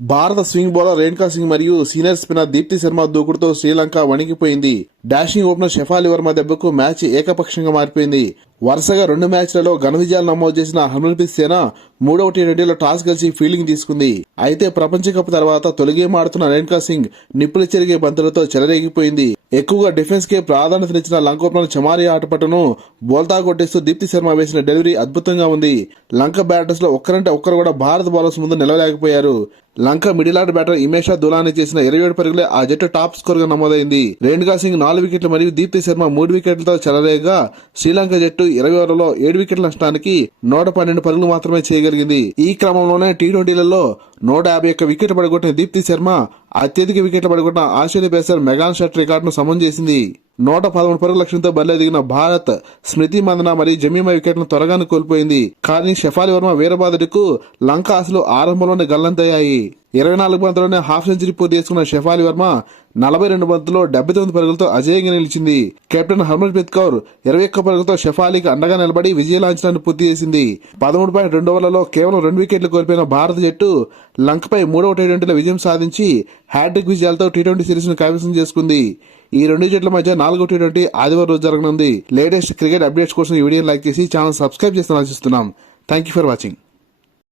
భారత swing bowler Renuka Singh మరియు senior spinner Deepti Sharma దూకుడుతో శ్రీలంక వణికిపోయింది. డాషింగ్ ఓపెనర్ షెఫాలి వర్మ దెబ్బకు మ్యాచ్ ఏకపక్షంగా మారిపోయింది. వరుసగా రెండు మ్యాచ్లలో ఘన విజయాలు నమోదు చేసిన హర్మన్ప్రీత్ సేన మూడవ టీ ట్వంటీలో టాస్ గెలిచి ఫీల్డింగ్ తీసుకుంది. అయితే ప్రపంచ కప్ తర్వాత తొలగే మాడుతున్న ఆడుతున్న రేణుకా సింగ్ నిప్పులు చెరిగే బంతులతో చెలరేగిపోయింది. ఎక్కువగా డిఫెన్స్ కే ప్రాధాన్యతనిచ్చిన లంక ఓపెనర్ చమారి ఆటపట్టును బోల్తా కొట్టేస్తూ దీప్తి శర్మ వేసిన డెలివరీ అద్భుతంగా ఉంది. లంక బ్యాటర్స్లో ఒక్కరంటే ఒక్కరు కూడా భారత బౌలర్స్ ముందు నిలవలేకపోయారు. Lanka middle order batter Imesha Dulani చేసిన ఇరవై ఏడు పరుగులే ఆ జట్టు టాప్ స్కోర్గా నమోదైంది. రేణుకా సింగ్ నాలుగు వికెట్లు మరియు దీప్తి శర్మ మూడు వికెట్లతో చెలరేగా శ్రీలంక జట్టు ఇరవై ఓవర్లలో ఏడు వికెట్ల నష్టానికి నూట పన్నెండు పరుగులు మాత్రమే చేయగలిగింది. ఈ క్రమంలోనే టీ ట్వంటీలలో నూట యాభై ఒక్క వికెట్ పడగొట్టిన దీప్తి శర్మ అత్యధిక వికెట్లు పడగొట్టిన ఆస్ట్రేలియా పేసర్ మెగాన్ షట్ రికార్డును సమం చేసింది. నూట పదమూడు పరుగుల లక్ష్యంతో బరిలో దిగిన భారత్ స్మృతి మందన మరియు జమీమా వికెట్లను త్వరగానే కోల్పోయింది. కానీ షెఫాలి వర్మ వీరబాదుడికు లంక ఆశలు ఆరంభంలోనే గల్లంతయ్యాయి. ఇరవై నాలుగు బంతుల్లోనే హాఫ్ సెంచరీ పూర్తి చేసుకున్న షెఫాలి వర్మ నలభై రెండు బంతుల్లో డెబ్బై తొమ్మిది పరుగులతో అజేయంగా నిలిచింది. కెప్టెన్ హర్మన్ప్రీత్ కౌర్ ఇరవై ఒక్క పరుగులతో షెఫాలికి అండగా నిలబడి విజయ లాంఛనాన్ని పూర్తి చేసింది. పదమూడు పాయింట్ రెండు ఓవర్లలో కేవలం రెండు వికెట్లు కోల్పోయిన భారత జట్టు లంకపై మూడవ టీ ట్వంటీలో విజయం సాధించి హ్యాట్రిక్ విజయాలతో టీ ట్వంటీ సిరీస్ను కైవసం చేసుకుంది. ఈ రెండు జట్ల మధ్య నాలుగో టీ ట్వంటీ ఆదివారం రోజు జరగనుంది. లేటెస్ట్ క్రికెట్ అప్డేట్స్ కోసం ఈ వీడియోని లైక్ చేసి ఛానల్ సబ్స్క్రైబ్ చేస్తాను ఆశిస్తున్నాం. Thank you for watching.